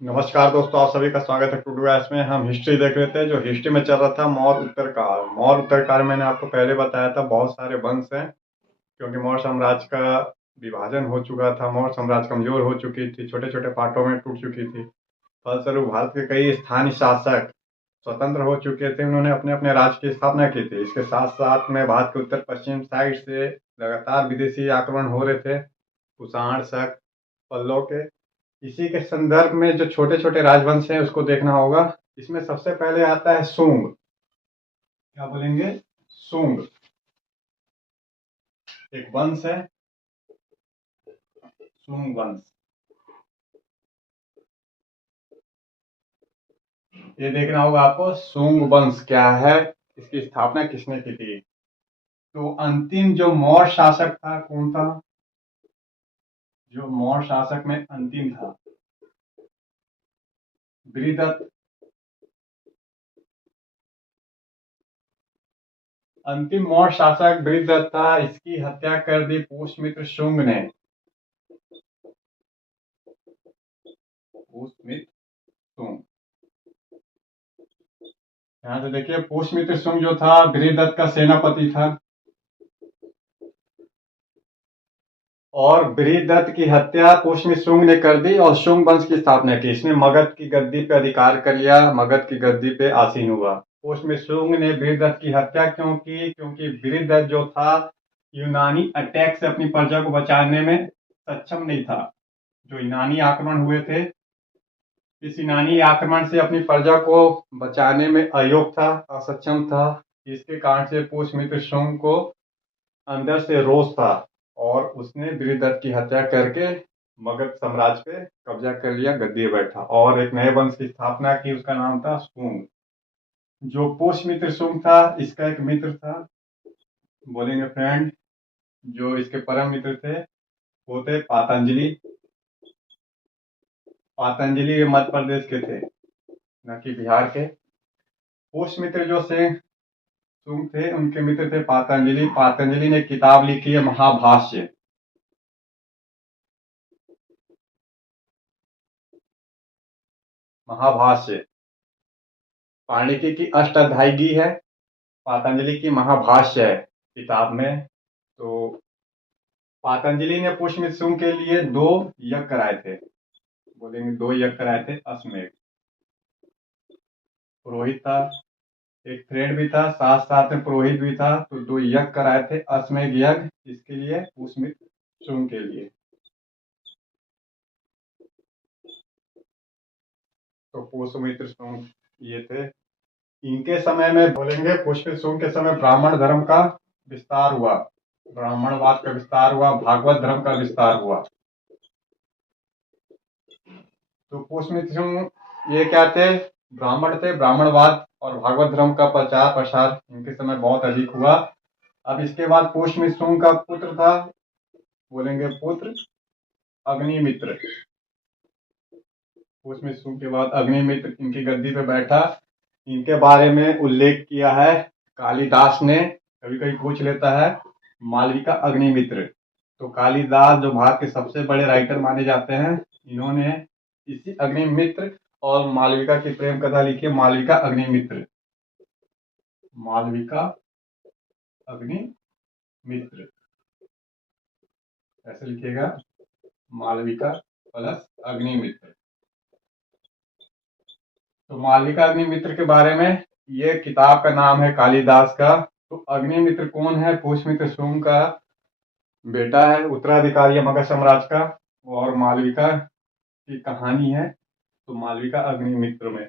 नमस्कार दोस्तों, आप सभी का स्वागत है टूडू गैस में। हम हिस्ट्री देख रहे थे। जो हिस्ट्री में चल रहा था मौर्य उत्तरकाल। मौर्य उत्तरकाल मैंने आपको पहले बताया था, बहुत सारे वंश हैं, क्योंकि मौर्य साम्राज्य का विभाजन हो चुका था। मौर्य साम्राज्य कमजोर हो चुकी थी, छोटे छोटे पार्टों में टूट चुकी थी। फलस्वरूप भारत के कई स्थानीय शासक स्वतंत्र हो चुके थे, उन्होंने अपने अपने राज्य की स्थापना की थी। इसके साथ साथ में भारत के उत्तर पश्चिम साइड से लगातार विदेशी आक्रमण हो रहे थे, कुषाण, शक, पल्लव के। इसी के संदर्भ में जो छोटे छोटे राजवंश हैं उसको देखना होगा। इसमें सबसे पहले आता है सुंग। क्या बोलेंगे? सुंग एक वंश है, सुंग वंश। ये देखना होगा आपको, सुंग वंश क्या है, इसकी स्थापना किसने की थी। तो अंतिम जो मौर्य शासक था, कौन था? जो मौर्य शासक में अंतिम था, बृहदत्त। अंतिम मौर्य शासक बृहदत्त था। इसकी हत्या कर दी पुष्यमित्र शुंग ने। पुष्यमित्र शुंग, यहाँ से देखिए, पुष्यमित्र शुंग जो था बृहदत्त का सेनापति था। और बृहदत्त की हत्या पुष्यमित्र शुंग ने कर दी और शुंग वंश की स्थापना की। इसने मगध की गद्दी पे अधिकार कर लिया, मगध की गद्दी पे आसीन हुआ। पुष्यमित्र शुंग ने बृहदत्त की हत्या क्यों की? क्योंकि बृहदत्त जो था, यूनानी अटैक से अपनी प्रजा को बचाने में सक्षम नहीं था। जो यूनानी आक्रमण हुए थे, इस यूनानी आक्रमण से अपनी प्रजा को बचाने में अयोग्य था, असक्षम था। इसके कारण से पुष्यमित्र शुंग को अंदर से रोष था और उसने बृहदत्त की हत्या करके मगध साम्राज्य पे कब्जा कर लिया, गद्दी पे बैठा और एक नए वंश की स्थापना की। उसका नाम था शुंग। जो पुष्यमित्र शुंग था, इसका एक मित्र था, बोलेंगे फ्रेंड, जो इसके परम मित्र थे, वो थे पातंजलि। पातंजलि ये मध्य प्रदेश के थे, न कि बिहार के। पुष्यमित्र जो से शुंग थे, उनके मित्र थे पातंजलि। पातंजलि ने किताब लिखी है महाभाष्य। महाभाष्य पाणिनि की अष्टाध्यायी है, पातंजलि की महाभाष्य है किताब में। तो पातंजलि ने पुष्यमित्र शुंग के लिए दो यज्ञ कराए थे, बोलेंगे दो यज्ञ कराए थे। अश्वमेध पुरोहित था, एक थ्रेड भी था, साथ साथ में पुरोहित भी था। तो दो यज्ञ कराए थे, अश्वमेध यज्ञ, इसके लिए, पुष्यमित्र शुंग के लिए। तो पुष्यमित्र शुंग ये थे। इनके समय में, बोलेंगे पुष्यमित्र शुंग के समय, ब्राह्मण धर्म का विस्तार हुआ, ब्राह्मणवाद का विस्तार हुआ, भागवत धर्म का विस्तार हुआ। तो पुष्यमित्र शुंग ये क्या थे? ब्राह्मण थे। ब्राह्मणवाद और भागवत धर्म का प्रचार प्रसार इनके समय बहुत अधिक हुआ। अब इसके बाद पुष्यमित्र शुंग का पुत्र था, बोलेंगे पुत्र अग्निमित्र। पुष्यमित्र शुंग के बाद अग्निमित्र इनकी गद्दी पे बैठा। इनके बारे में उल्लेख किया है कालिदास ने, कभी कभी पूछ लेता है, मालविका अग्निमित्र। तो कालिदास जो भारत के सबसे बड़े राइटर माने जाते हैं, इन्होंने इसी अग्निमित्र और मालविका की प्रेम कथा लिखी है, मालविका अग्निमित्र। मालविका अग्निमित्र ऐसे लिखिएगा, मालविका प्लस अग्निमित्र। तो मालविका अग्निमित्र के बारे में, ये किताब का नाम है कालिदास का। तो अग्निमित्र कौन है? पुष्यमित्र शुंग का बेटा है, उत्तराधिकारी है मगध साम्राज्य का। और मालविका की कहानी है। तो मालविका अग्निमित्र में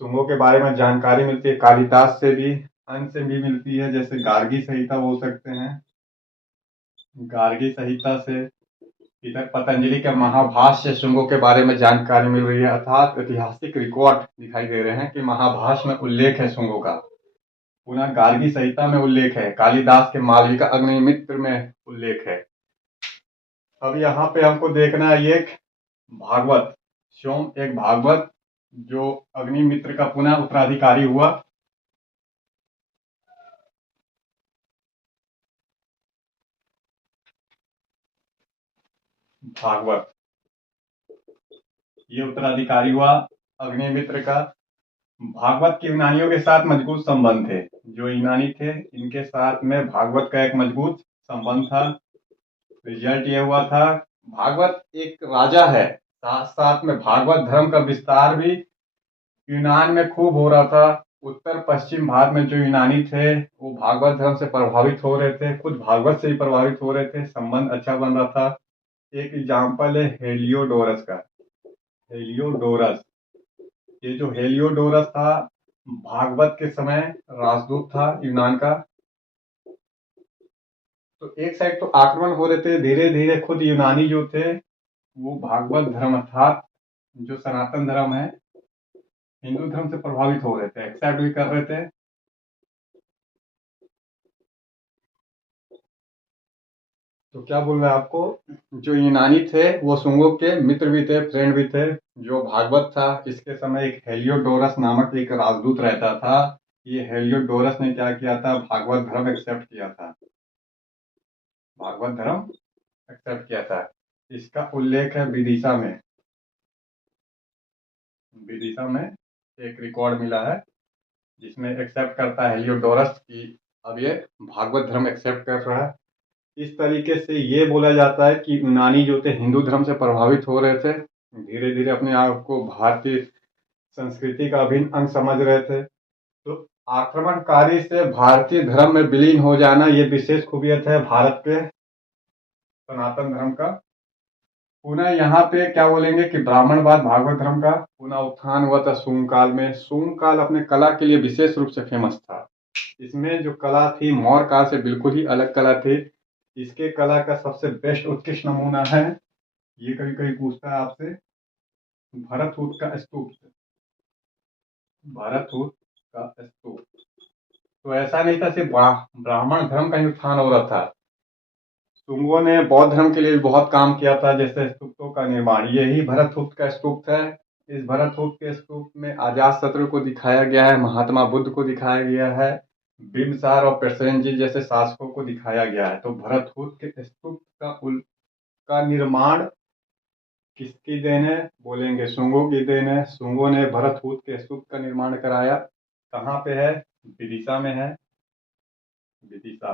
शुंगों के बारे में जानकारी मिलती है कालिदास से भी, अन्य से भी मिलती है, जैसे गार्गी संहिता बोल सकते हैं, गार्गी संहिता से। इधर पतंजलि के महाभाष्य शुंगों के बारे में जानकारी मिल रही है, अर्थात ऐतिहासिक रिकॉर्ड दिखाई दे रहे हैं कि महाभाष्य में उल्लेख है शुंगों का। पुनः गार्गी संहिता में उल्लेख है, कालिदास के मालविका अग्निमित्र में उल्लेख है। अब यहाँ पे हमको देखना है एक भागवत, सोम एक भागवत, जो अग्निमित्र का पुनः उत्तराधिकारी हुआ। भागवत ये उत्तराधिकारी हुआ अग्निमित्र का। भागवत के यूनानियों के साथ मजबूत संबंध थे। जो यूनानी थे इनके साथ में भागवत का एक मजबूत संबंध था। रिजल्ट ये हुआ था, भागवत एक राजा है, साथ साथ में भागवत धर्म का विस्तार भी यूनान में खूब हो रहा था। उत्तर पश्चिम भारत में जो यूनानी थे वो भागवत धर्म से प्रभावित हो रहे थे, खुद भागवत से ही प्रभावित हो रहे थे, संबंध अच्छा बन रहा था। एक एग्जाम्पल है हेलियोडोरस का। हेलियोडोरस, ये जो हेलियोडोरस था भागवत के समय राजदूत था यूनान का। तो एक साइड तो आक्रमण हो रहे थे, धीरे धीरे खुद यूनानी जो थे वो भागवत धर्म अर्थात जो सनातन धर्म है हिंदू धर्म से प्रभावित हो रहे थे, एक्सेप्ट भी कर रहे थे। तो क्या बोल रहे हैं आपको, जो यूनानी थे वो शुंगों के मित्र भी थे, फ्रेंड भी थे। जो भागवत था इसके समय एक हेलियोडोरस नामक एक राजदूत रहता था। ये हेलियोडोरस ने क्या किया था, भागवत धर्म एक्सेप्ट किया था, भागवत धर्म एक्सेप्ट किया था। इसका उल्लेख है विदिशा में। विदिशा में एक रिकॉर्ड मिला है जिसमें एक्सेप्ट करता है हेलियोडोरस की अब ये भागवत धर्म एक्सेप्ट कर रहा है। इस तरीके से ये बोला जाता है कि यूनानी जो थे हिंदू धर्म से प्रभावित हो रहे थे, धीरे धीरे अपने आप को भारतीय संस्कृति का अभिन्न अंग समझ रहे थे। तो आक्रमणकारी से भारतीय धर्म में विलीन हो जाना ये विशेष खूबियत है भारत के सनातन धर्म का। पुनः यहाँ पे क्या बोलेंगे कि ब्राह्मणवाद भागवत धर्म का पुनः उत्थान हुआ था शुंग काल में। शुंग काल अपने कला के लिए विशेष रूप से फेमस था। इसमें जो कला थी मौर्य काल से बिल्कुल ही अलग कला थी। इसके कला का सबसे बेस्ट उत्कृष्ट नमूना है, ये कभी कभी पूछता है आपसे, भरतहूत का स्तूप। भरतहूत का स्तूप। तो ऐसा नहीं था सिर्फ ब्राह्मण धर्म का ही उत्थान हो रहा था, शुंगों ने बौद्ध धर्म के लिए भी बहुत काम किया था, जैसे स्तूपों का निर्माण। यही भरतहूत का स्तूप है। इस भरतहूत के स्तूप में अजात शत्रु को दिखाया गया है, महात्मा बुद्ध को दिखाया गया है, बिम्बसार और प्रसेनजीत जैसे शासकों को दिखाया गया है। तो भरतहूत के स्तूप का निर्माण किसकी देन है, बोलेंगे शुंगों की देन है। शुंगों ने भरतहूत के स्तूप का निर्माण कराया। कहाँ पे है, विदिशा में है, विदिशा।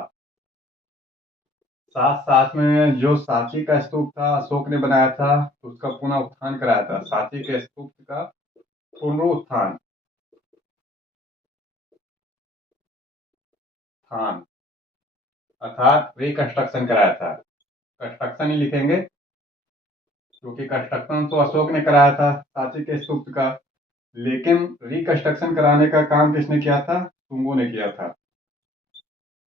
साथ साथ में जो सांची का स्तूप था अशोक ने बनाया था, तो उसका पुनः उत्थान कराया था। सांची के स्तूप का पुनरुत्थान, उत्थान अर्थात रिकंस्ट्रक्शन कराया था। कंस्ट्रक्शन ही लिखेंगे क्योंकि कंस्ट्रक्शन तो अशोक ने कराया था सांची के स्तूप का, लेकिन रिकंस्ट्रक्शन कराने का काम किसने किया था, शुंगों ने किया था।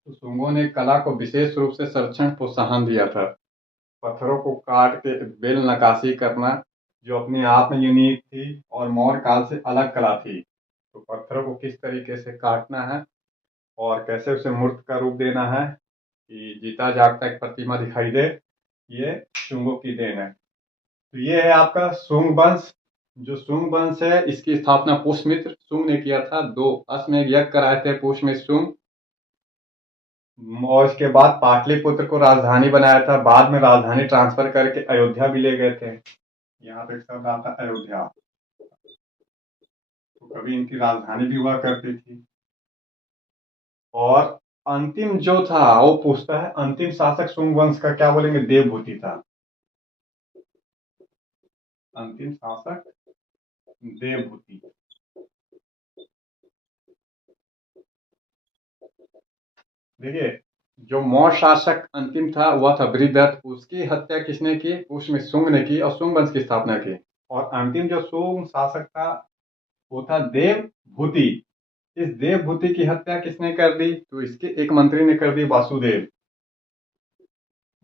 तो शुंगों ने कला को विशेष रूप से संरक्षण प्रोत्साहन दिया था। पत्थरों को काट के बेल नक्काशी करना जो अपने आप में यूनिक थी और मौर्य काल से अलग कला थी। तो पत्थरों को किस तरीके से काटना है और कैसे उसे मूर्त का रूप देना है कि जीता जागता एक प्रतिमा दिखाई दे, ये शुंगों की देन है। तो ये है आपका शुंग वंश। जो शुंग वंश है इसकी स्थापना पुष्यमित्र शुंग ने किया था। 2 अश्वमेध यज्ञ कराए थे पुष्यमित्र शुंग, और इसके बाद पाटलिपुत्र को राजधानी बनाया था। बाद में राजधानी ट्रांसफर करके अयोध्या भी ले गए थे। यहाँ पे एक शब्द आता है अयोध्या, तो कभी इनकी राजधानी भी हुआ करती थी। और अंतिम जो था वो पूछता है अंतिम शासक शुंग वंश का क्या बोलेंगे, देवभूति था। अंतिम शासक देवभूति। देखिए जो मौर्य शासक अंतिम था वह था बृहदत्त, उसकी हत्या किसने की, उसमें शुंग ने की और शुंग वंश की स्थापना की। और अंतिम जो शुंग शासक था वो था देवभूति। इस देवभूति की हत्या किसने कर दी, तो इसके एक मंत्री ने कर दी, वासुदेव।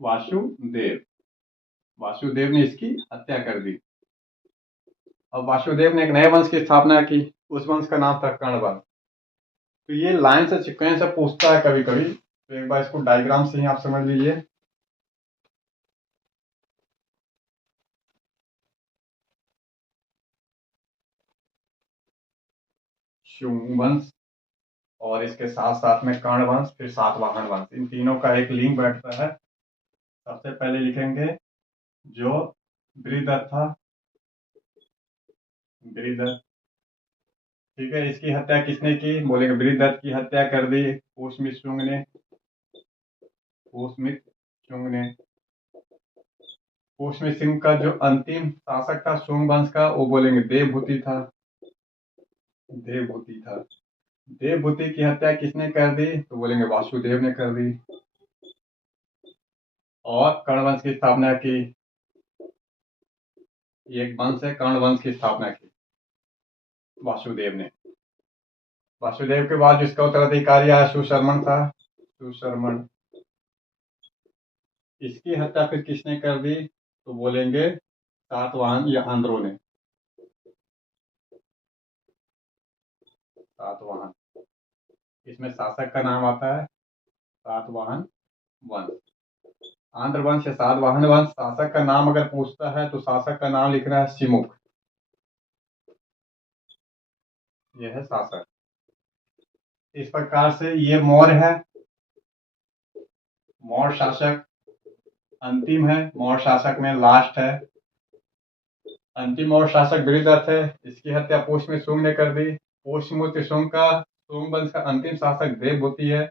वासुदेव, वासुदेव ने इसकी हत्या कर दी। अब वासुदेव ने एक नए वंश की स्थापना की, उस वंश का नाम था कर्ण वंश। तो ये लाइन से सीक्वेंस से पूछता है कभी कभी, तो एक बार इसको डायग्राम से ही आप समझ लीजिए। शुंग वंश और इसके साथ साथ में कर्ण वंश, फिर सातवाहन वंश, इन तीनों का एक लिंक बैठता है। सबसे पहले लिखेंगे जो बृहदत्त था, बृहदत्त। ठीक है, इसकी हत्या किसने की? बोलेंगे बृहदत्त की हत्या कर दी पुष्यमित्र शुंग ने। पुष्यमित्र शुंग ने। पुष्यमित्र सिंह का जो अंतिम शासक था शुंग वंश का, वो बोलेंगे देवभूति था। देवभूति था। देवभूति की हत्या किसने कर दी? तो बोलेंगे वासुदेव ने कर दी। और कर्ण वंश की स्थापना की। एक वंश है, कर्ण वंश की स्थापना की वासुदेव ने। वासुदेव के बाद जिसका उत्तराधिकारी आया सुशर्मन था। सुशर्मन। इसकी हत्या फिर किसने कर दी? तो बोलेंगे सातवाहन या आंध्रों ने। सातवाहन। इसमें शासक का नाम आता है सातवाहन वंश। आंध्र वंश या सातवाहन वंश। शासक का नाम अगर पूछता है तो शासक का नाम लिखना है सिमुक। यह है शासक। इस प्रकार से ये मौर्य है। मौर्य शासक अंतिम है। मौर्य शासक में लास्ट है। अंतिम और शासक बृहदत्त है। इसकी हत्या पुष्यमित्र शुंग ने कर दी। पुष्यमित्र शुंग का शुंग वंश का अंतिम शासक देवभूति है।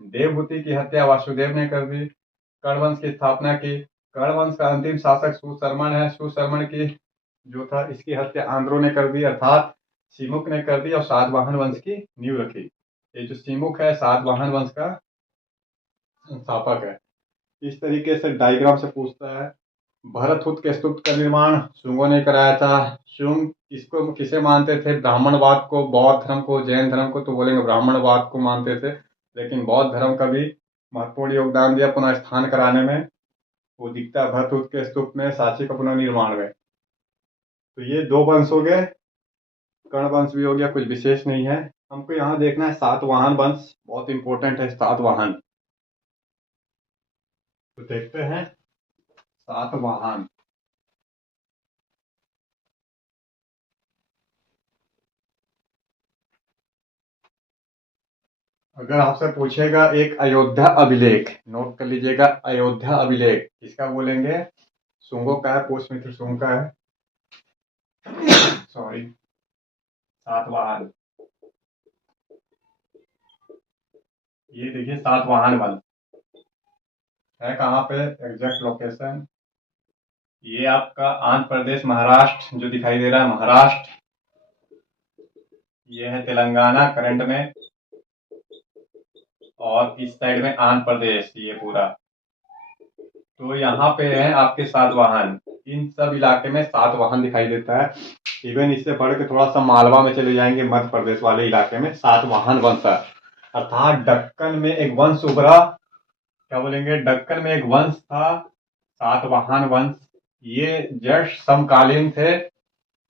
देवभूति की हत्या वासुदेव ने कर दी। कर्ण वंश की स्थापना की। कर्ण वंश का अंतिम शासक सुशर्मन है। सुशर्मन की जो था इसकी हत्या आंध्रों ने कर दी, अर्थात सिमुक ने कर दी और सातवाहन वंश की नींव रखी। ये जो सिमुक है सातवाहन वंश का संस्थापक है। इस तरीके से डायग्राम से पूछता है। भरतहुत के स्तूप का निर्माण शुंगों ने कराया था। शुंग किसको किसे मानते थे? ब्राह्मणवाद को, बौद्ध धर्म को, जैन धर्म को, तो बोलेंगे ब्राह्मणवाद को मानते थे। लेकिन बौद्ध धर्म का भी महत्वपूर्ण योगदान दिया पुनः स्थान कराने में। वो दिखता है भरतहुत के स्तूप में, सांची का पुनर्निर्माण में। तो ये दो वंश हो गए। कर्ण वंश भी हो गया, कुछ विशेष नहीं है। हमको यहाँ देखना है सातवाहन वंश, बहुत इंपॉर्टेंट है सातवाहन। तो देखते हैं सातवाहन। अगर आपसे पूछेगा एक अयोध्या अभिलेख, नोट कर लीजिएगा, अयोध्या अभिलेख किसका बोलेंगे? शुंगों का है, पुष्यमित्र शुंग का है। सॉरी, सातवाहन। ये देखिए सातवाहन वन है कहाँ पे? एग्जैक्ट लोकेशन ये आपका आंध्र प्रदेश, महाराष्ट्र जो दिखाई दे रहा है, महाराष्ट्र। ये है तेलंगाना करंट में। और इस साइड में आंध्र प्रदेश ये पूरा। तो यहाँ पे है आपके सातवाहन। इन सब इलाके में सातवाहन दिखाई देता है। इवन इससे बढ़ के थोड़ा सा मालवा में चले जाएंगे, मध्य प्रदेश वाले इलाके में सातवाहन वंश है। अर्थात दक्कन में एक वंश उभरा। क्या बोलेंगे? दक्कन में एक वंश था सातवाहन वंश। ये जस्ट समकालीन थे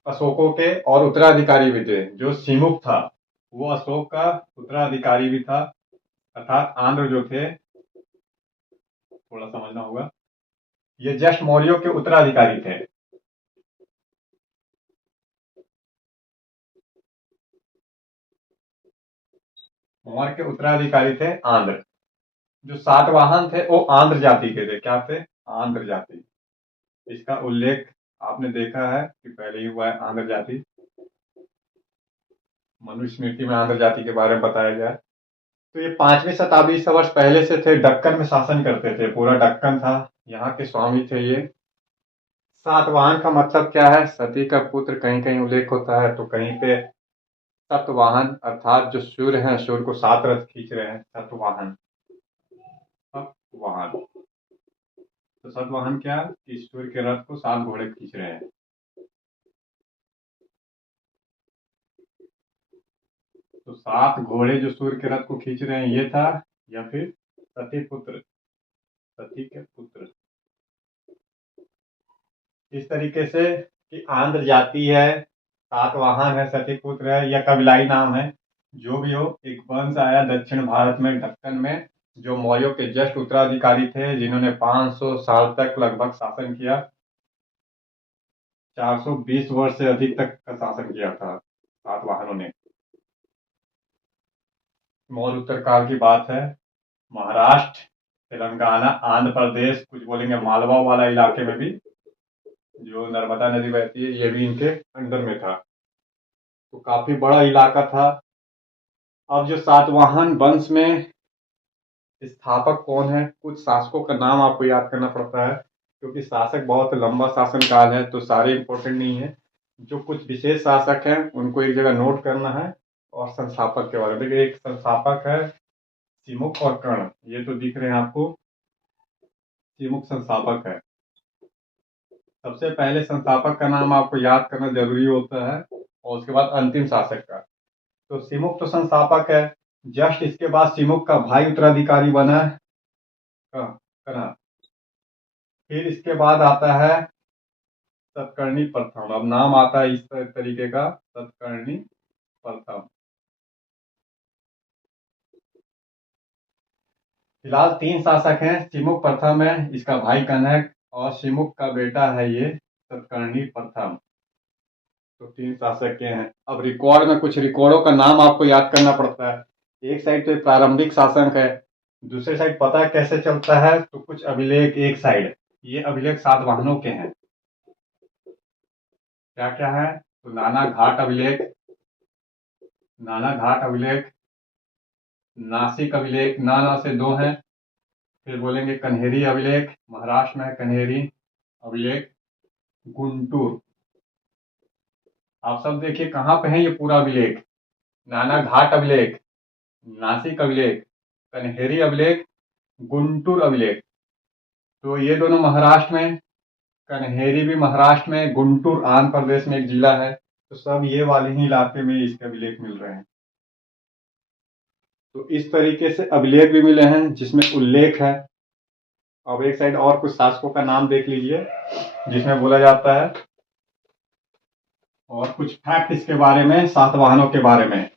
अशोकों के और उत्तराधिकारी भी थे। जो सिमुक था वो अशोक का उत्तराधिकारी भी था। अर्थात आंध्र जो थे, थोड़ा समझना होगा, ये जस्ट मौर्यों के उत्तराधिकारी थे। मौर्य के उत्तराधिकारी थे आंध्र। जो सातवाहन थे वो आंध्र जाति के थे। क्या थे? आंध्र जाति। इसका उल्लेख आपने देखा है कि पहले ही हुआ है, आंध्र जाति। मनुस्मृति में आंध्र जाति के बारे में बताया गया। तो ये 5वीं शताब्दी से वर्ष पहले से थे, दक्कन में शासन करते थे। पूरा दक्कन था, यहाँ के स्वामी थे ये। सातवाहन का मतलब क्या है? सती का पुत्र कहीं कहीं उल्लेख होता है, तो कहीं पे सतवाहन अर्थात जो सूर्य है, सूर्य को 7 रथ खींच रहे हैं, सतवाहन। सतवाहन। तो सतवाहन क्या? कि सूर्य के रथ को 7 घोड़े खींच रहे हैं। तो 7 घोड़े जो सूर्य के रथ को खींच रहे हैं ये था, या फिर सती पुत्र, सती के पुत्र। इस तरीके से कि आंध्र जाति है, सातवाहन है, सती पुत्र है, या कबीलाई नाम है, जो भी हो, एक वंश आया दक्षिण भारत में दक्कन में, जो मौर्यों के जस्ट उत्तराधिकारी थे, जिन्होंने 500 साल तक लगभग शासन किया। 420 वर्ष से अधिक तक का शासन किया था सातवाहनों ने। मौर्य उत्तर काल की बात है। महाराष्ट्र, तेलंगाना, आंध्र प्रदेश, कुछ बोलेंगे मालवा वाला इलाके में भी जो नर्मदा नदी बहती है, ये भी इनके अंडर में था। तो काफी बड़ा इलाका था। अब जो सातवाहन वंश में स्थापक कौन है, कुछ शासकों का नाम आपको याद करना पड़ता है, क्योंकि शासक बहुत लंबा शासन काल है तो सारे इंपॉर्टेंट नहीं है। जो कुछ विशेष शासक हैं उनको एक जगह नोट करना है। और संस्थापक के बारे में देखिए, एक संस्थापक है सिमुक और कर्ण, ये तो दिख रहे हैं आपको, सिमुक संस्थापक है। सबसे पहले संस्थापक का नाम आपको याद करना जरूरी होता है और उसके बाद अंतिम शासक का। तो सिमुक तो संस्थापक है, जस्ट इसके बाद सिमुक का भाई उत्तराधिकारी बना है कर्ण। फिर इसके बाद आता है सतकर्णी प्रथम। अब नाम आता है इस तरीके का, सतकर्णी प्रथम। फिलहाल 3 शासक हैं, सिमुक प्रथम है, इसका भाई कनक, और सिमुक का बेटा है ये सतकर्णी प्रथम। तो 3 शासक के हैं। अब रिकॉर्ड में कुछ रिकॉर्डों का नाम आपको याद करना पड़ता है। एक साइड तो प्रारंभिक शासक है, दूसरे साइड पता कैसे चलता है, तो कुछ अभिलेख एक साइड, ये अभिलेख सातवाहनों के हैं। क्या क्या है, तो नाना घाट अभिलेख, नाना घाट अभिलेख, नासिक अभिलेख, ना से 2 हैं। फिर बोलेंगे कन्हेरी अभिलेख, महाराष्ट्र में है कन्हेरी अभिलेख, गुंटूर। आप सब देखिए कहाँ पे है ये पूरा अभिलेख, नाना घाट अभिलेख, नासिक अभिलेख, कन्हेरी अभिलेख, गुंटूर अभिलेख। तो ये दोनों महाराष्ट्र में, कन्हेरी भी महाराष्ट्र में, गुंटूर आंध्र प्रदेश में एक जिला है। तो सब ये वाले ही इलाके में इसके अभिलेख मिल रहे हैं। तो इस तरीके से अभिलेख भी मिले हैं जिसमें उल्लेख है। अब एक साइड और कुछ शासकों का नाम देख लीजिए जिसमें बोला जाता है और कुछ फैक्ट इसके बारे में, सातवाहनों के बारे में।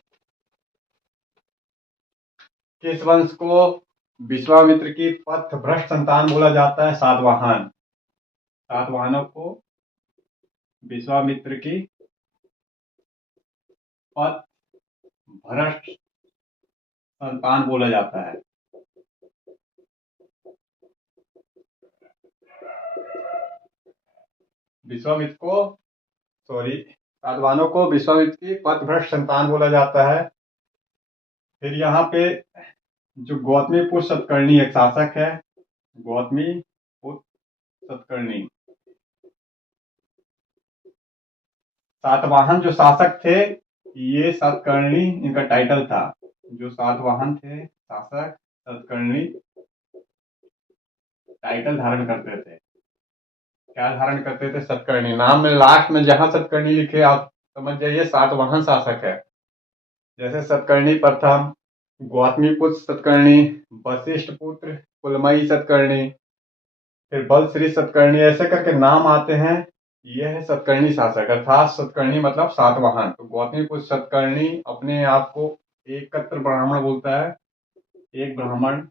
किस वंश को विश्वामित्र की पथभ्रष्ट संतान बोला जाता है, सातवाहन। सातवाहनों को विश्वामित्र की पथभ्रष्ट संतान बोला जाता है। विश्वामित्र को, सॉरी, सातवाहनों को विश्वामित्र की पथभ्रष्ट संतान बोला जाता है। फिर यहाँ पे जो गौतमीपुत्र सतकर्णी एक शासक है, गौतमीपुत्र सतकर्णी। सातवाहन जो शासक थे, ये सतकर्णी इनका टाइटल था। जो सातवाहन थे शासक, सतकर्णी टाइटल धारण करते थे। क्या धारण करते थे, सतकर्णी। नाम में लास्ट में जहां सतकर्णी लिखे आप समझ जाइए सातवाहन शासक है। जैसे सतकर्णी प्रथम, गौतमीपुत्र सतकर्णी, वशिष्ठ पुत्र पुलमयी सतकर्णी, फिर बलश्री सतकर्णी, ऐसे करके नाम आते हैं। यह है सतकर्णी शासक, अर्थात सतकर्णी मतलब सातवाहन। तो गौतमीपुत्र सतकर्णी अपने आप को एकत्र ब्राह्मण बोलता है, एक ब्राह्मण,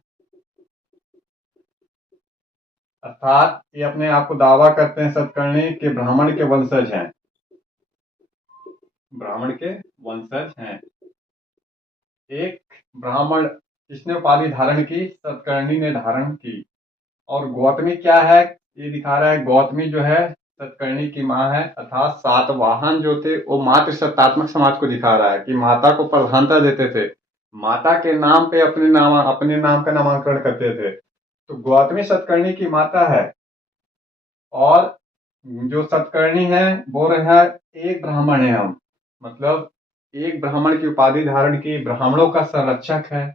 अर्थात ये अपने आप को दावा करते हैं सतकर्णी के ब्राह्मण के वंशज हैं, ब्राह्मण के वंशज हैं। एक ब्राह्मण किसने उपाधि धारण की, सतकर्णी ने धारण की। और गौतमी क्या है, ये दिखा रहा है, गौतमी जो है सतकर्णी की माँ है। अर्थात सातवाहन जो थे वो मातृ सत्तात्मक समाज को दिखा रहा है कि माता को प्रधानता देते थे, माता के नाम पे अपने नाम का नामांकन करते थे। तो गौतमी सतकर्णी की माता है। और जो सतकर्णी है बोल रहे हैं एक ब्राह्मण है हम, मतलब एक ब्राह्मण की उपाधि धारण की, ब्राह्मणों का संरक्षक है,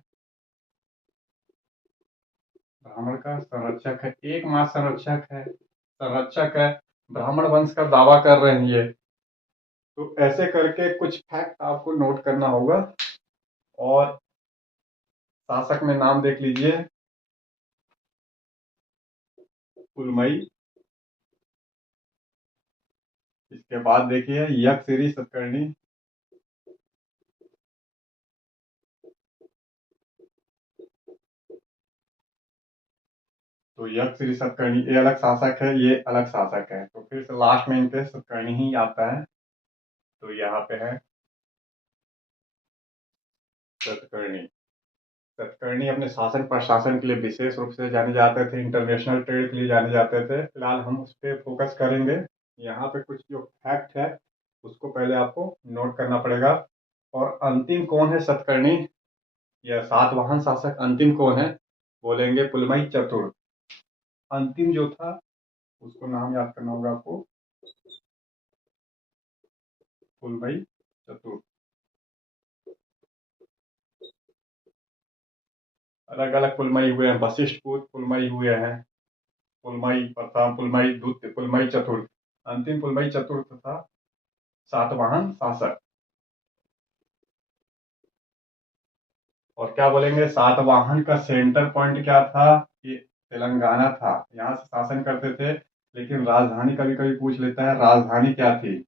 ब्राह्मण का संरक्षक है, एकमात्र संरक्षक है, ब्राह्मण वंश का दावा कर रहे हैं ये। तो ऐसे करके कुछ फैक्ट आपको नोट करना होगा। और शासक में नाम देख लीजिए, पुलमई, इसके बाद देखिए यक्षश्री सतकर्णी, तो यक्षश्री सतकर्णी ये अलग शासक है, ये अलग शासक है। तो फिर से लास्ट में इनके सतकर्णी ही आता है। तो यहाँ पे है सतकर्णी। सतकर्णी अपने शासन प्रशासन के लिए विशेष रूप से जाने जाते थे, इंटरनेशनल ट्रेड के लिए जाने जाते थे। फिलहाल हम उस पर फोकस करेंगे। यहाँ पे कुछ जो फैक्ट है उसको पहले आपको नोट करना पड़ेगा। और अंतिम कौन है सतकर्णी या सातवाहन शासक, अंतिम कौन है? बोलेंगे पुलमई चतुर। अंतिम जो था उसको नाम याद करना होगा आपको, पुलमई चतुर। अलग अलग पुलमई हुए हैं, वशिष्ठ पुलमई हुए हैं, पुलमई प्रथम, पुलमई द्वितीय, पुलमई चतुर्थ। अंतिम पुलमई चतुर्थ था सातवाहन शासक। और क्या बोलेंगे, सातवाहन का सेंटर पॉइंट क्या था? ये तेलंगाना था, यहाँ से शासन करते थे। लेकिन राजधानी कभी कभी पूछ लेता है, राजधानी क्या थी?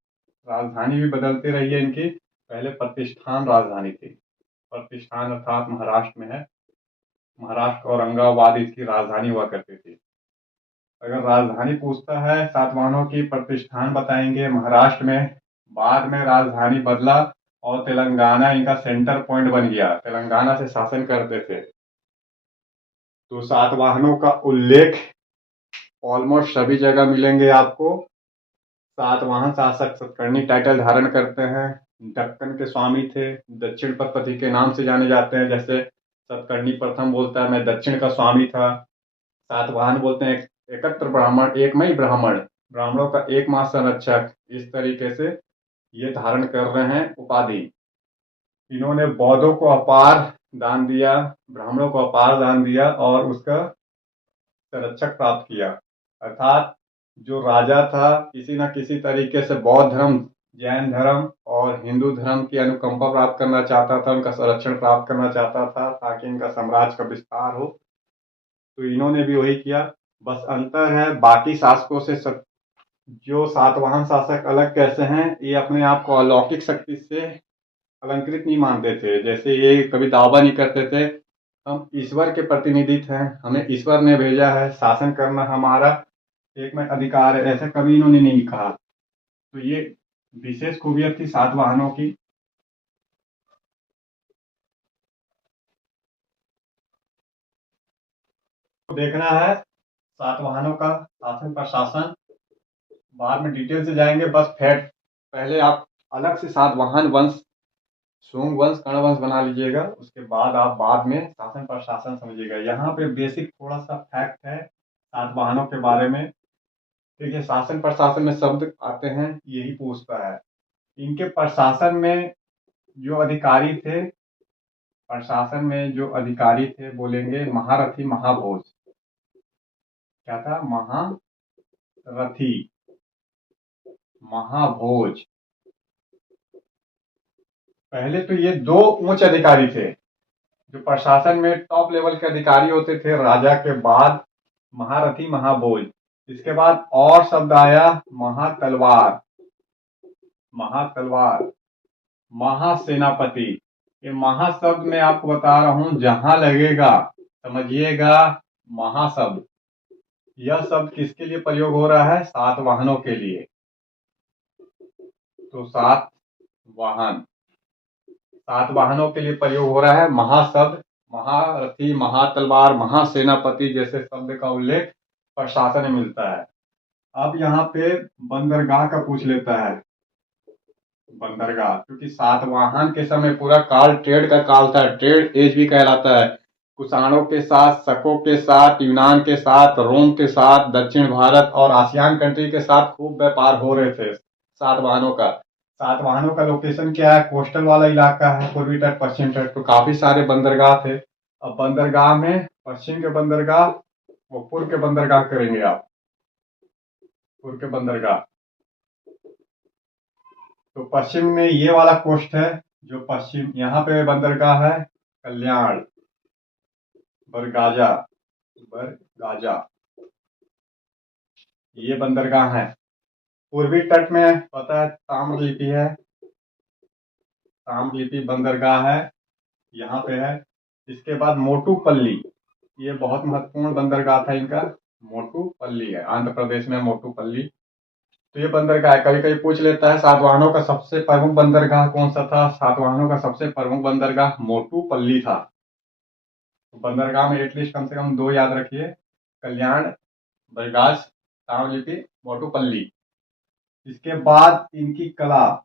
राजधानी भी बदलती रही है इनकी। पहले प्रतिष्ठान राजधानी थी। प्रतिष्ठान अर्थात महाराष्ट्र में है, महाराष्ट्र औरंगाबाद इसकी राजधानी हुआ करती थी। अगर राजधानी पूछता है सातवाहनों की, प्रतिष्ठान बताएंगे महाराष्ट्र में। बाद में राजधानी बदला और तेलंगाना इनका सेंटर पॉइंट बन गया, तेलंगाना से शासन करते थे। तो सातवाहनों का उल्लेख ऑलमोस्ट सभी जगह मिलेंगे आपको। सातवाहन शासक सतकर्णी टाइटल धारण करते हैं, दक्कन के स्वामी थे, दक्षिण पथपति के नाम से जाने जाते हैं। जैसे सतकर्णी प्रथम बोलता है मैं दक्षिण का स्वामी था। सातवाहन बोलते हैं एकत्र ब्राह्मण, एकमय ब्राह्मण, ब्राह्मणों का एकमात्र संरक्षक। इस तरीके से ये धारण कर रहे हैं उपाधि। इन्होंने बौद्धों को अपार दान दिया, ब्राह्मणों को अपार दान दिया और उसका संरक्षक प्राप्त किया। अर्थात जो राजा था किसी न किसी तरीके से बौद्ध धर्म, जैन धर्म और हिंदू धर्म की अनुकंपा प्राप्त करना चाहता था, उनका संरक्षण प्राप्त करना चाहता था ताकि इनका साम्राज्य का विस्तार हो। तो इन्होंने भी वही किया। बस अंतर है बाकी शासकों से, जो सातवाहन शासक अलग कैसे हैं, ये अपने आप को अलौकिक शक्ति से अलंकृत नहीं मानते थे। जैसे ये कभी दावा नहीं करते थे हम ईश्वर के प्रतिनिधि हैं, हमें ईश्वर ने भेजा है, शासन करना हमारा एक में अधिकार है, ऐसा कभी इन्होंने नहीं कहा। तो ये विशेष खूबियत थी सातवाहनों की। तो देखना है सातवाहनों का शासन प्रशासन, बाद में डिटेल से जाएंगे। बस फैक्ट पहले आप अलग से सातवाहन वंश, शुंग वंश, कर्ण वंश बना लीजिएगा, उसके बाद आप बाद में शासन प्रशासन समझिएगा। यहाँ पे बेसिक थोड़ा सा फैक्ट है सातवाहनों के बारे में। देखिए शासन प्रशासन में शब्द आते हैं, यही पूछता है। इनके प्रशासन में जो अधिकारी थे, प्रशासन में जो अधिकारी थे बोलेंगे महारथी महाभोज। क्या था? महारथी महाभोज। पहले तो ये दो उच्च अधिकारी थे जो प्रशासन में टॉप लेवल के अधिकारी होते थे राजा के बाद, महारथी महाभोज। इसके बाद और शब्द आया महातलवार, महातलवार, महासेनापति। ये महाशब्द मैं आपको बता रहा हूं, जहां लगेगा समझिएगा महाशब्द। यह शब्द किसके लिए प्रयोग हो रहा है? सातवाहनों के लिए। तो सातवाहन, सातवाहनों के लिए प्रयोग हो रहा है महाशब्द। महारथी, महातलवार, महासेनापति जैसे शब्द का उल्लेख प्रशासन में मिलता है। अब यहाँ पे बंदरगाह का पूछ लेता है। बंदरगाह, क्योंकि सातवाहन के समय पूरा काल ट्रेड का काल था, ट्रेड एज भी कहलाता है। कुषाणों के साथ, शकों के साथ, यूनान के साथ, रोम के साथ, दक्षिण भारत और आसियान कंट्री के साथ खूब व्यापार हो रहे थे सातवाहनों का। सातवाहनों का लोकेशन क्या है? कोस्टल वाला इलाका है, पूर्वी तट पश्चिम तट, तो काफी सारे बंदरगाह थे। अब बंदरगाह में पश्चिम के बंदरगाह, वो पूर्व के बंदरगाह करेंगे आप, पूर्व के बंदरगाह। तो पश्चिम में ये वाला कोस्ट है, जो पश्चिम, यहाँ पे बंदरगाह है कल्याण, बरगाजा, बरगाजा, ये बंदरगाह है। पूर्वी तट में पता है ताम्रलिपि है, ताम्रलिपि बंदरगाह है, यहाँ पे है। इसके बाद मोटूपल्ली, ये बहुत महत्वपूर्ण बंदरगाह था इनका, मोटूपल्ली है, आंध्र प्रदेश में मोटूपल्ली। तो ये बंदरगाह है। कभी कभी पूछ लेता है सातवाहनों का सबसे प्रमुख बंदरगाह कौन सा था? सातवाहनों का सबसे प्रमुख बंदरगाह मोटूपल्ली था। तो बंदरगाह में एटलीस्ट कम से कम दो याद रखिए, कल्याण, बरगाछ, ताम्रलिपि, मोटूपल्ली। इसके बाद इनकी कला,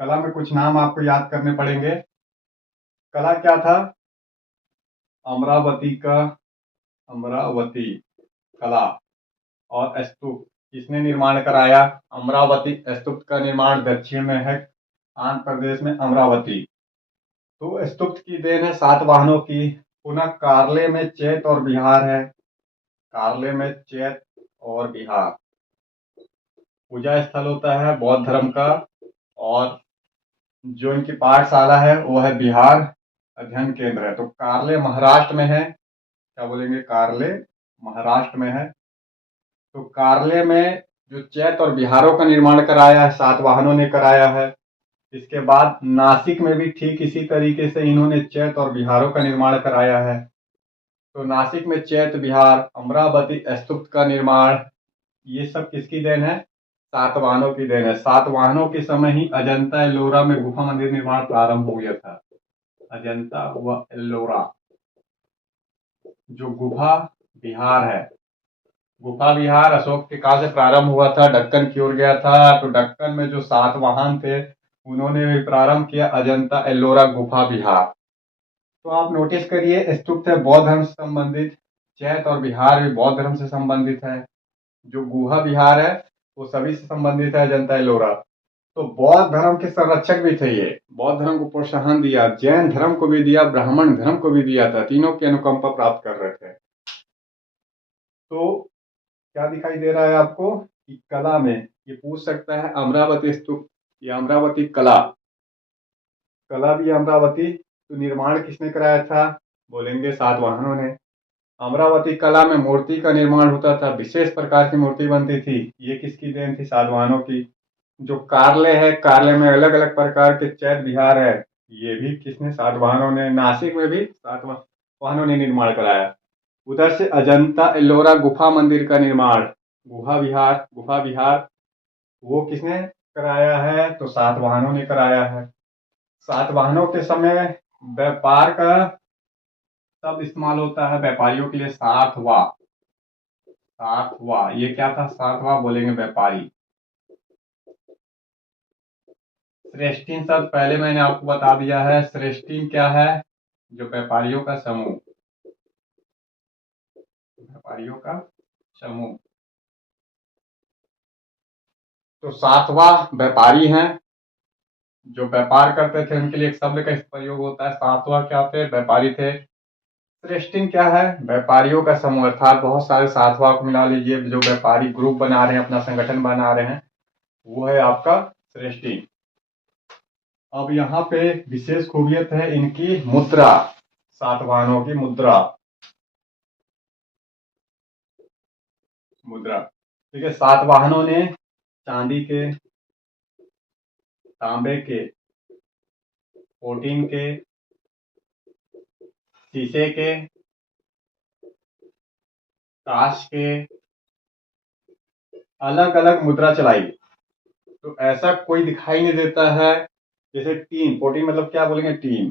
कला में कुछ नाम आपको याद करने पड़ेंगे। कला क्या था? अमरावती का अमरावती कला और स्तूप किसने निर्माण कराया? अमरावती स्तूप का निर्माण दक्षिण में है, आंध्र प्रदेश में अमरावती। तो स्तूप की देन है सातवाहनों की। पुनः कार्ले में चैत और बिहार है, कार्ले में चैत और बिहार पूजा स्थल होता है बौद्ध धर्म का। और जो इनकी पाठशाला है वो है बिहार अध्ययन केंद्र है। तो कार्ले महाराष्ट्र में है। क्या बोलेंगे? कार्ले महाराष्ट्र में है। तो कार्ले में जो चैत और बिहारों का निर्माण कराया है सातवाहनों ने कराया है। इसके बाद नासिक में भी ठीक इसी तरीके से इन्होंने चैत और बिहारों का निर्माण कराया है। तो नासिक में चैत बिहार, अमरावती स्तूप का निर्माण, ये सब किसकी देन है? सातवाहनों की देन है। सातवाहनों के समय ही अजंता एल्लोरा में गुफा मंदिर निर्माण प्रारंभ हो गया था। अजंता व एल्लोरा जो गुफा विहार है, गुफा विहार अशोक के काल से प्रारंभ हुआ था, दक्कन की ओर गया था। तो दक्कन में जो सातवाहन थे उन्होंने भी प्रारंभ किया अजंता एल्लोरा गुफा विहार। तो आप नोटिस करिए, स्तूप है बौद्ध धर्म से संबंधित, चैत और बिहार भी बौद्ध धर्म से संबंधित है, जो गुहा विहार है वो सभी से संबंधित है अजंता एलोरा। तो बौद्ध धर्म के संरक्षक भी थे ये, बौद्ध धर्म को प्रोत्साहन दिया, जैन धर्म को भी दिया, ब्राह्मण धर्म को भी दिया था, तीनों की अनुकंपा प्राप्त कर रहे थे। तो क्या दिखाई दे रहा है आपको कि कला में ये पूछ सकता है अमरावती स्तूप या अमरावती कला, कला भी अमरावती। तो निर्माण किसने कराया था? बोलेंगे सातवाहनों ने। अमरावती कला में मूर्ति का निर्माण होता था, विशेष प्रकार की मूर्ति बनती थी, ये किसकी देन थी? सातवाहनों की। जो कार्ले है, कार्ले में अलग अलग प्रकार के चैत विहार है, ये भी किसने? सातवाहनों ने। नासिक में भी सातवाहनों ने निर्माण कराया। उधर से अजंता एल्लोरा गुफा मंदिर का निर्माण, गुफा विहार वो किसने कराया है? तो सातवाहनों ने कराया है। सातवाहनों के समय व्यापार का शब्द इस्तेमाल होता है व्यापारियों के लिए, सातवा। सातवा ये क्या था? सातवा बोलेंगे व्यापारी। श्रेष्ठीन शब्द पहले मैंने आपको बता दिया है। श्रेष्ठीन क्या है? जो व्यापारियों का समूह, व्यापारियों का समूह। तो सातवा व्यापारी हैं, जो व्यापार करते थे उनके लिए एक शब्द का प्रयोग होता है। सातवा क्या थे? व्यापारी थे। श्रेष्ठीन क्या है? व्यापारियों का समूह, अर्थात बहुत सारे सातवा को मिला लीजिए, जो व्यापारी ग्रुप बना रहे हैं, अपना संगठन बना रहे हैं, वो है आपका श्रेष्ठीन। अब यहाँ पे विशेष खूबियत है इनकी मुद्रा, सातवाहनों की मुद्रा। मुद्रा ठीक है। सातवाहनों ने चांदी के, तांबे के, प्रोटीन के, शीशे के, कांच के अलग अलग मुद्रा चलाई। तो ऐसा कोई दिखाई नहीं देता है जैसे टीन, प्रोटीन मतलब क्या बोलेंगे? टीन।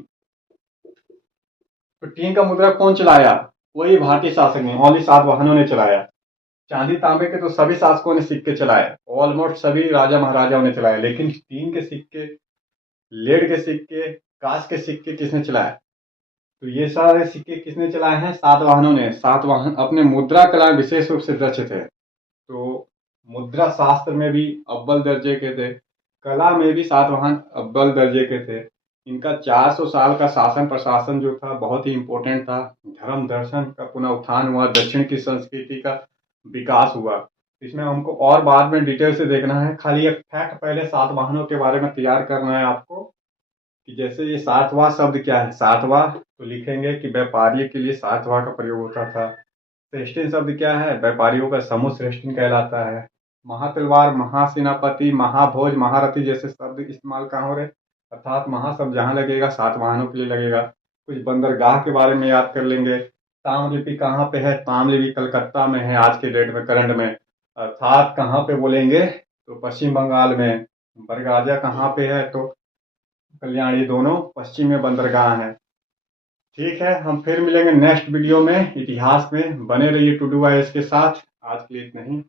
तो टीन का मुद्रा कौन चलाया? वही भारतीय शासक ने, ओनली सातवाहनों ने चलाया। चांदी तांबे के तो सभी शासकों ने सिक्के चलाए, ऑलमोस्ट सभी राजा महाराजाओं ने चलाए, लेकिन टीन के सिक्के, लेड के सिक्के, कांच के सिक्के किसने चलाए? तो ये सारे सिक्के किसने चलाए हैं? सातवाहनों ने। सातवाहन अपने मुद्रा कला में विशेष रूप से दक्ष थे। तो मुद्रा शास्त्र में भी अव्वल दर्जे के थे, कला में भी सातवाहन अव्वल दर्जे के थे। इनका 400 साल का शासन प्रशासन जो था बहुत ही इम्पोर्टेंट था। धर्म दर्शन का पुनः उत्थान हुआ, दक्षिण की संस्कृति का विकास हुआ। इसमें हमको और बाद में डिटेल से देखना है, खाली एक फैक्ट पहले सातवाहनों के बारे में तैयार करना है आपको कि जैसे ये सातवां शब्द क्या है? सातवां तो लिखेंगे कि व्यापारी के लिए सातवां का प्रयोग होता था। श्रेष्ठीन शब्द क्या है? व्यापारियों का समूह श्रेष्ठीन कहलाता है। महातलवार, महासेनापति, महाभोज, महारथी जैसे शब्द इस्तेमाल कहाँ हो रहे? अर्थात महा शब्द जहाँ लगेगा सातवाहनों के लिए लगेगा। कुछ बंदरगाह के बारे में याद कर लेंगे। ताम्रलिपि कहाँ पे है? ताम्रलिपि कलकत्ता में है आज के डेट में, करंट में। अर्थात कहाँ पे बोलेंगे? तो पश्चिम बंगाल में। बरगाजा कहाँ पे है? तो कल्याण, ये दोनों पश्चिम में बंदरगाह हैं। ठीक है, हम फिर मिलेंगे नेक्स्ट वीडियो में इतिहास में। बने रहिए टू डू आईएएस के साथ। आज के लिए इतना ही।